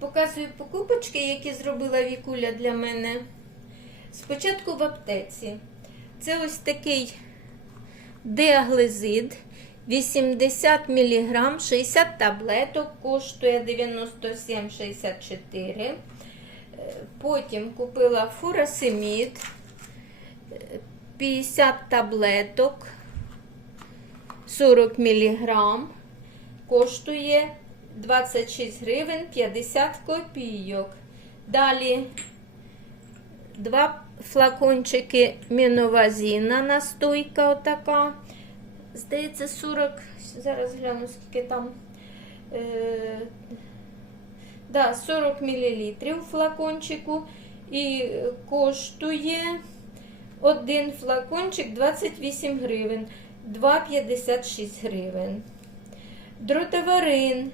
Показую покупочки, які зробила Вікуля для мене. Спочатку в аптеці. Це ось такий деаглезид 80 мг, 60 таблеток, коштує 97,64. Е, Потім купила фурасемід, е, 50 таблеток, 40 мг, коштує 26 гривень 50 копійок. Далі два флакончики міновазіна настойка отака. Здається, 40, зараз гляну, скільки там. Е, да, 40 мл флакончику і коштує один флакончик 28 гривень, 2,56 гривень. Дротаварин.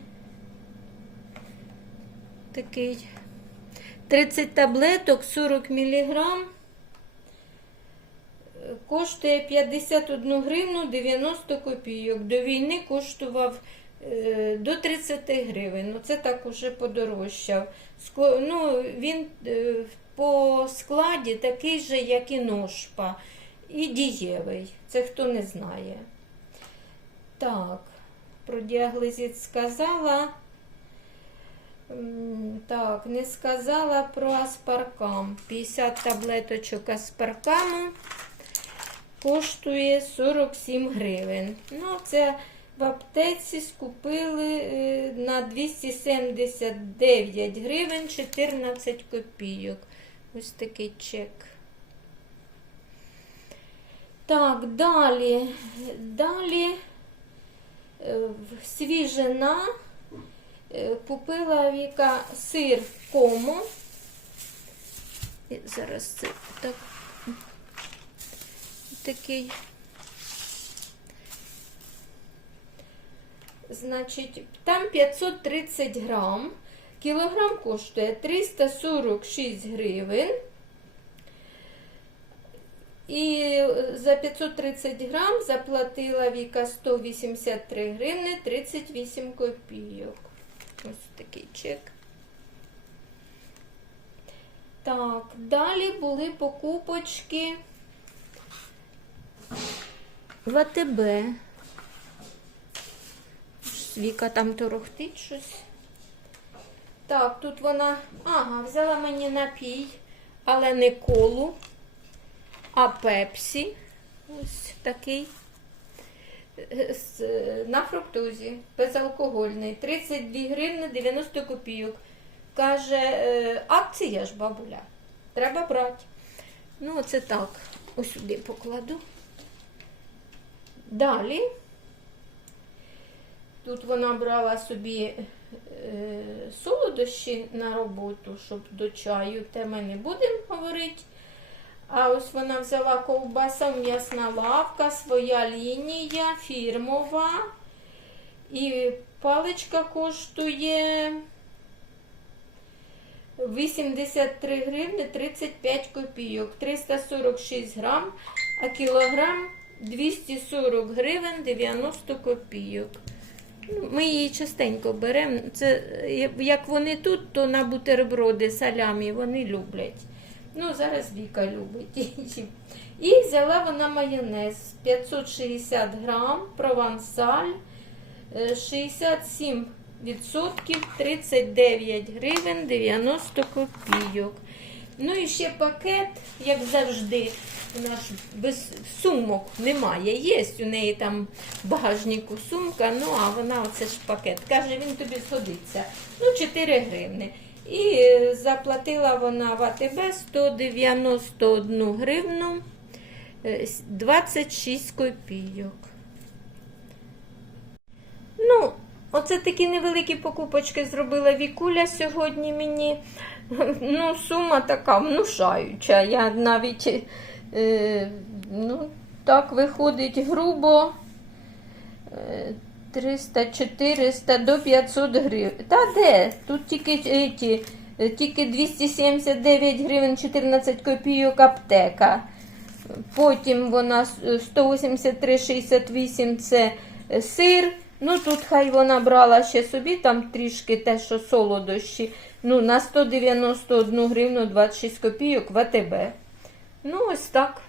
Такий 30 таблеток, 40 мг. Коштує 51 гривну 90 копійок. До війни коштував е, до 30 гривень. Ну, це так уже подорожчав. Ну, він е, по складі такий же, як і ножпа. І дієвий. Це хто не знає. Так, про діаглезит сказала. Так, не сказала про аспаркам. 50 таблеточок аспаркаму коштує 47 гривень. Ну, це в аптеці скупили е, на 279 гривень 14 копійок. Ось такий чек. Так, далі. Далі е, свіжина. Е, Купила Віка сир кому. І зараз це так, такий. Значить, там 530 грам. Кілограм коштує 346 гривень. І за 530 грам заплатила Віка 183 гривни 38 копійок. Ось такий чек. Так, далі були покупочки в АТБ. Віка там торохтить щось. Так, тут вона. Ага, взяла мені напій, але не колу, а пепсі. Ось такий. Е, з- е, На фруктозі, безалкогольний. 32 гривни 90 копійок. Каже, е, акція ж бабуля. Треба брати. Ну, оце так. Ось сюди покладу. Далі. Тут вона брала собі е, солодощі на роботу, щоб до чаю. Те ми не будемо говорити. А ось вона взяла ковбаса, м'ясна лавка, своя лінія, фірмова. І паличка коштує 83 гривни 35 копійок, 346 грам, а кілограм 240 гривень 90 копійок. Ну, Ми її частенько беремо. Це як вони тут, то на бутерброди салямі вони люблять. Ну, зараз Віка любить. І взяла вона майонез 560 грам, провансаль, е, 67 відсотків, 39 гривень 90 копійок. Ну і ще пакет, як завжди, у нас без сумок немає. Є у неї там в багажнику сумка, ну а вона оце ж пакет. Каже, він тобі згодиться. Ну, 4 гривни. І е, заплатила вона в АТБ 191 гривну е, 26 копійок. Ну, оце такі невеликі покупочки зробила Вікуля сьогодні мені. Ну, сума така внушаюча. Я навіть, е, ну, так виходить грубо. Е, 300, 400 до 500 гривень. Та де? Тут тільки, еті, е, тільки 279 гривень 14 копійок аптека. Потім вона с- 183,68 це е, сир, Ну тут хай вона брала ще собі там трішки те, що солодощі. Ну, на 191 гривну 26 копійок ВТБ. Ну, ось так.